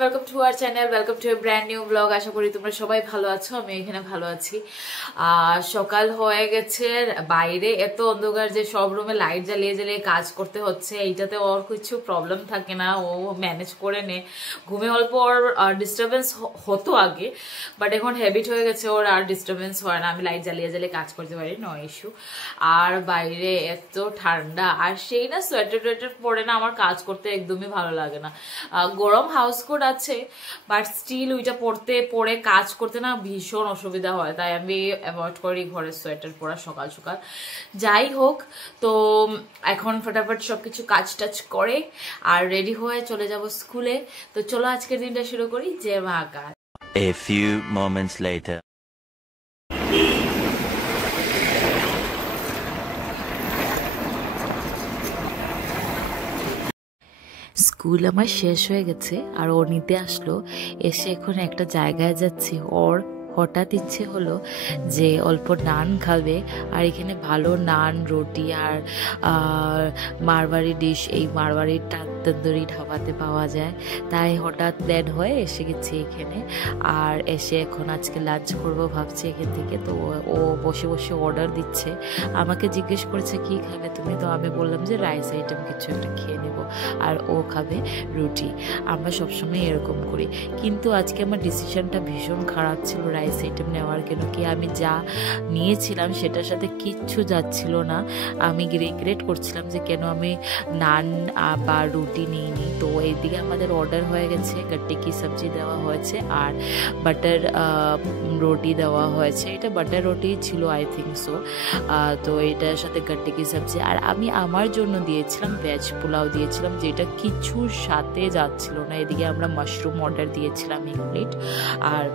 Welcome to our channel, welcome to a brand new blog. আশা করি তোমরা সবাই ভালো আছো, আমি এখানে ভালো আছি। সকাল হয়ে গেছে, বাইরে এত অন্ধকার যে সব রুমে লাইট জ্বালিয়ে জ্বালিয়ে কাজ করতে হচ্ছে। এইটাতে ওর কিছু প্রবলেম থাকে না, ও ম্যানেজ করে নে। ঘুমে অল্প ওর ডিস্টারবেন্স হতো আগে, বাট এখন হ্যাবিট হয়ে গেছে, ওর আর ডিস্টারবেন্স হয় না। আমি লাইট জ্বালিয়ে জ্বালিয়ে কাজ করতে পারি, নো ইস্যু। আর বাইরে এত ঠান্ডা, আর সেই না সোয়েটার টোয়েটার পরে না আমার কাজ করতে একদমই ভালো লাগে না। গরম হাউস কোট আছে, বাট স্টিল ওইটা পরে কাজ করতে না ভীষণ অসুবিধা হয়, তাই আমি অ্যাভয়েড করি ঘরের সোয়েটার পরা সকাল সকাল। যাই হোক, তো এখন ফটাফট সবকিছু কাজ টাজ করে আর রেডি হয়ে চলে যাব স্কুলে। তো চলো আজকের দিনটা শুরু করি। যে মা কাজ। A few moments later. School আমার শেষ হয়ে গেছে আর ও নিতে আসলো। এসে এখন একটা জায়গায় যাচ্ছি, ওর হঠাৎ ইচ্ছে হলো যে অল্প নান খাবে, আর এখানে ভালো নান রুটি আর মারওয়ারি ডিশ, এই মারওয়ারি তন্দুরি ঢাবাতে পাওয়া যায়। তাই হঠাৎ প্ল্যান হয়ে এসে গেছি এখানে। আর এসে এখন আজকে লাঞ্চ করবো ভাবছি এখান থেকে। তো ও বসে বসে অর্ডার দিচ্ছে, আমাকে জিজ্ঞেস করেছে কি খাবে তুমি। তো আমি বললাম যে রাইস আইটেম কিছু একটা খেয়ে নেব, আর ও খাবে রুটি। আমরা সবসময় এরকম করি, কিন্তু আজকে আমার ডিসিশনটা ভীষণ খারাপ ছিল রাইস আইটেম নেওয়ার। কেন কি আমি যা নিয়েছিলাম সেটার সাথে কিচ্ছু যাচ্ছিল না। আমি রিগ্রেট করছিলাম যে কেন আমি নান বা রুটি নিইনি। তো এইদিকে আমাদের অর্ডার হয়ে গেছে, গাট্টি কি সবজি দেওয়া হয়েছে আর বাটার রুটি দেওয়া হয়েছে। এটা বাটার রুটি ছিল আই থিঙ্ক সো। তো এটার সাথে গাট্টি কি সবজি, আর আমি আমার জন্য দিয়েছিলাম ভেজ পোলাও দিয়েছিলাম, যেটা কিছুর সাথে যাচ্ছিল না। এদিকে আমরা মাশরুম অর্ডার দিয়েছিলাম 1 প্লেট। আর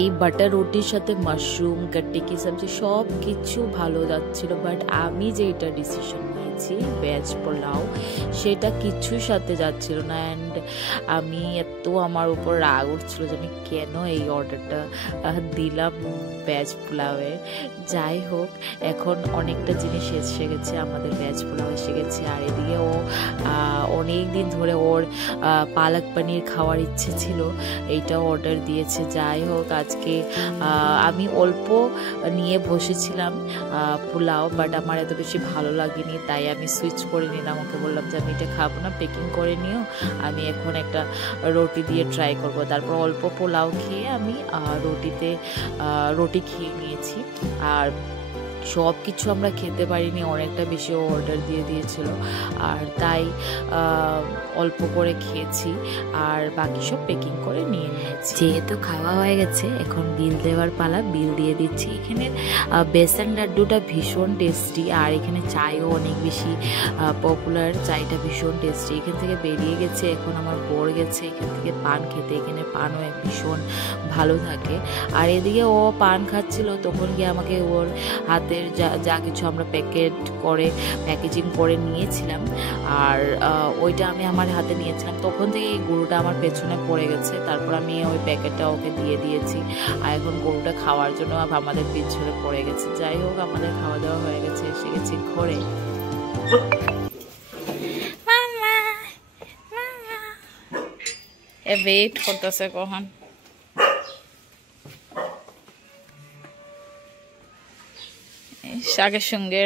এই বাটার রুটির সাথে মাশরুম গাট্টি কি সবজি সব কিছু ভালো যাচ্ছিল, বাট আমি যেটা ডিসিশন নিয়েছি ভেজ পোলাও, সেটা কিছুর সাথে যাচ্ছিল না। অ্যান্ড আমি এত আমার উপর রাগ উঠছিল যে আমি কেন এই অর্ডারটা দিলাম ভেজ পোলাওয়ের। যাই হোক, এখন অনেকটা জিনিস এসে গেছে, আমাদের ভেজ পোলাও এসে গেছে। আর এদিকে ও অনেক দিন ধরে ওর পালক পনির খাওয়ার ইচ্ছে ছিল, এইটাও অর্ডার দিয়েছে। যাই হোক, আজকে আমি অল্প নিয়ে বসেছিলাম পোলাও, বাট আমার এত বেশি ভালো লাগেনি, তাই আমি সুইচ করে নিলাম। ওকে বললাম যে আমি এটা খাবো না, পেকিং করে নিও, আমি এখন একটা রুটি দিয়ে ট্রাই করব। তারপর অল্প পোলাও খেয়ে আমি রুটি খেয়ে নিয়েছি। আর সব কিছু আমরা খেতে পারিনি, অনেকটা বেশি অর্ডার দিয়ে দিয়েছিল, আর তাই অল্প করে খেয়েছি আর বাকি সব পেকিং করে নিয়ে নিয়েছি। যেহেতু খাওয়া হয়ে গেছে, এখন বিল দেওয়ার পালা, বিল দিয়ে দিচ্ছি। এখানে বেসন লাড্ডুটা ভীষণ টেস্টি, আর এখানে চাইও অনেক বেশি পপুলার, চাইটা ভীষণ টেস্টি। এখান থেকে বেরিয়ে গেছে, এখন আমার বর গেছে এখান থেকে পান খেতে। এখানে পানও ভীষণ ভালো থাকে। আর এদিকে ও পান খাচ্ছিল, তখন গিয়ে আমাকে ওর হাতে যা কিছু আমরা প্যাকেজিং করে নিয়েছিলাম, আর ওইটা আমি আমার হাতে নিয়েছিলাম। তখন থেকে এই গরুটা আমার পেছনে পড়ে গেছে, তারপর আমি ওই প্যাকেটটা ওকে দিয়ে দিয়েছি। আর এখন গরুটা খাওয়ার জন্য আমাদের পিছনে পড়ে গেছে। যাই হোক, আমাদের খাওয়া দাওয়া হয়ে গেছে, এসে গেছি ঘরে। ওয়েট করতেছে কখন শাকের সঙ্গে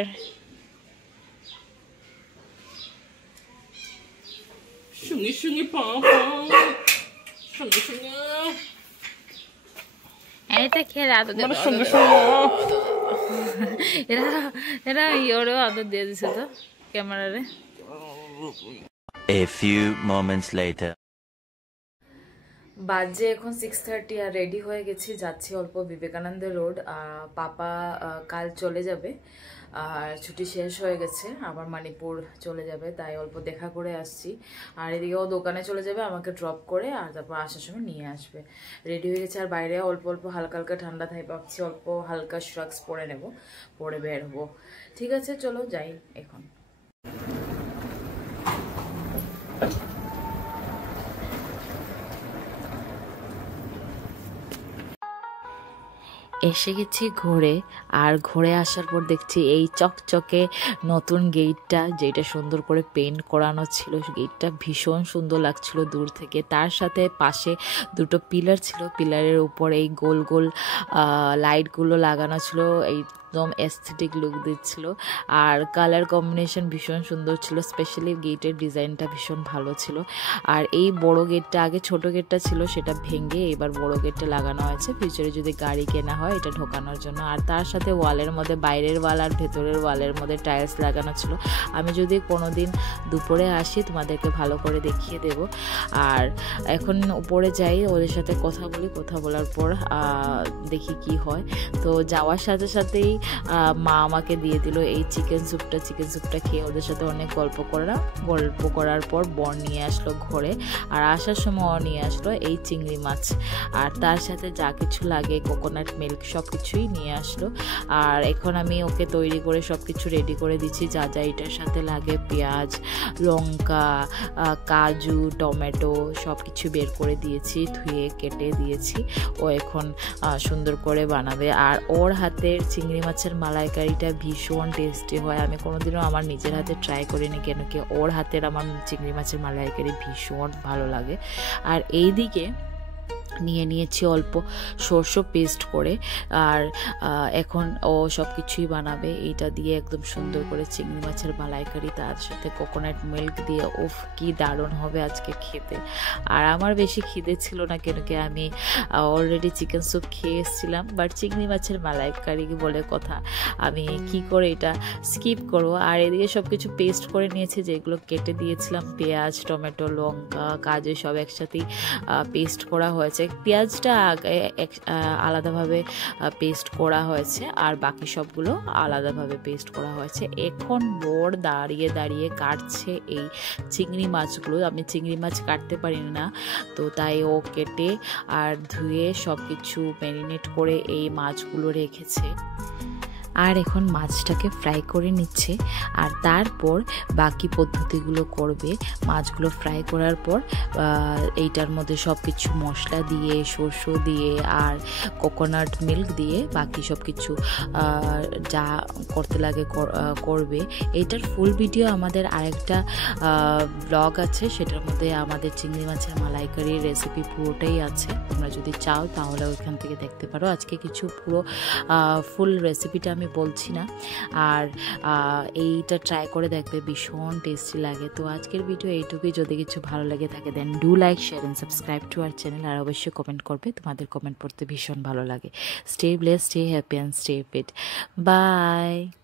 এটা খেয়ে এরা ইয়েরও আদর দিয়ে দিছে তো ক্যামেরারে। A few moments later. বাজে এখন 6:30 আর রেডি হয়ে গেছি, যাচ্ছি অল্প বিবেকানন্দ রোড। পাপা কাল চলে যাবে, আর ছুটি শেষ হয়ে গেছে, আবার মণিপুর চলে যাবে, তাই অল্প দেখা করে আসছি। আর এদিকেও দোকানে চলে যাবে, আমাকে ড্রপ করে, আর তারপর আসার সময় নিয়ে আসবে। রেডি হয়ে গেছে, আর বাইরে অল্প অল্প হালকা হালকা ঠান্ডা থাই পাচ্ছি, অল্প হালকা শ্রাক্স পরে নেব, পরে বের হবো। ঠিক আছে, চলো যাই এখন। এসে গেছি ঘুরে, আর ঘুরে আসার পর দেখছি এই চকচকে নতুন গেটটা, যেটা সুন্দর করে পেইন্ট করানো ছিল। গেটটা ভীষণ সুন্দর লাগছিল দূর থেকে। তার সাথে পাশে দুটো পিলার ছিল, পিলারের উপর এই গোল গোল লাইটগুলো লাগানো ছিল, একদম এস্থেটিক লুক দিচ্ছিল। আর কালার কম্বিনেশন ভীষণ সুন্দর ছিল, স্পেশালি গেটের ডিজাইনটা ভীষণ ভালো ছিল। আর এই বড় গেটটা, আগে ছোট গেটটা ছিল, সেটা ভেঙে এবার বড় গেটটা লাগানো হয়েছে ফিউচারে যদি গাড়ি কেনা হয় এটা ঢোকানোর জন্য। আর তার সাথে ওয়ালের মধ্যে বাইরের ওয়াল আর ভেতরের ওয়ালের মধ্যে টাইলস লাগানো ছিল। আমি যদি কোনোদিন দুপুরে আসি তোমাদেরকে ভালো করে দেখিয়ে দেব। আর এখন উপরে যাই, ওদের সাথে কথা বলি, কথা বলার পর দেখি কি হয়। তো যাওয়ার সাথে সাথেই মা আমাকে দিয়ে দিল এই চিকেন স্যুপটা খেয়ে ওদের সাথে অনেক গল্প করার পর বর নিয়ে আসলো ঘরে। আর আসার সময় নিয়ে আসলো এই চিংড়ি মাছ, আর তার সাথে যা কিছু লাগে কোকোনাট মিল্ক সব কিছুই নিয়ে আসলো। আর এখন আমি ওকে তৈরি করে সব কিছু রেডি করে দিচ্ছি, যা যা এটার সাথে লাগে, পেঁয়াজ, লঙ্কা, কাজু, টমেটো সব কিছু বের করে দিয়েছি, ধুয়ে কেটে দিয়েছি। ও এখন সুন্দর করে বানাবে। আর ওর হাতের চিংড়ি মাছের মালাইকারিটা ভীষণ টেস্টি হয়। আমি কোনোদিনও আমার নিজের হাতে ট্রাই করিনি, কেন কি ওর হাতের আমার চিংড়ি মাছের মালাইকারি ভীষণ ভালো লাগে। আর এইদিকে নিয়েছি অল্প সরষে পেস্ট করে। আর এখন ও সব কিছুই বানাবে এইটা দিয়ে, একদম সুন্দর করে চিংড়ি মাছের মালাইকারি, তার সাথে কোকোনাট মিল্ক দিয়ে। উফ, কি দারুণ হবে আজকে খেতে। আর আমার বেশি খিদে ছিল না, কেন কি আমি অলরেডি চিকেন স্যুপ খেয়ে এসেছিলাম, বাট চিংড়ি মাছের মালাইকারি বলে কথা, আমি কি করে এটা স্কিপ করবো। আর এদিকে সব কিছু পেস্ট করে নিয়েছি, যেগুলো কেটে দিয়েছিলাম, পেঁয়াজ, টমেটো, লঙ্কা, কাজু সব একসাথেই পেস্ট করা হয়েছে। পেঁয়াজটা আলাদাভাবে পেস্ট করা হয়েছে, আর বাকি সবগুলো আলাদাভাবে পেস্ট করা হয়েছে। এখন বর দাঁড়িয়ে দাঁড়িয়ে কাটছে এই চিংড়ি মাছগুলো। আমি চিংড়ি মাছ কাটতে পারি না, তো তাই ও কেটে আর ধুয়ে সব কিছু ম্যারিনেট করে এই মাছগুলো রেখেছে। আর এখন মাছটাকে ফ্রাই করে নিচ্ছে, আর তারপর বাকি পদ্ধতিগুলো করবে। মাছগুলো ফ্রাই করার পর এইটার মধ্যে সব কিছু মশলা দিয়ে, সরষে দিয়ে আর কোকোনাট মিল্ক দিয়ে বাকি সব কিছু যা করতে লাগে করবে। এইটার ফুল ভিডিও আমাদের আরেকটা ব্লগ আছে, সেটার মধ্যে আমাদের চিংড়ি মাছের মালাইকারির রেসিপি পুরোটাই আছে। তোমরা যদি চাও তাহলে ওইখান থেকে দেখতে পারো। আজকে কিছু পুরো ফুল রেসিপিটা আমি বলছি না। আর এইটা ট্রাই করে দেখবে, ভীষণ টেস্টি লাগে। তো আজকের ভিডিও এইটুকুই। যদি কিছু ভালো লেগে থাকে then do like, share and subscribe to our channel. আর অবশ্যই কমেন্ট করবে, তোমাদের কমেন্ট পড়তে ভীষণ ভালো লাগে। Stay blessed, stay happy and stay fit. By.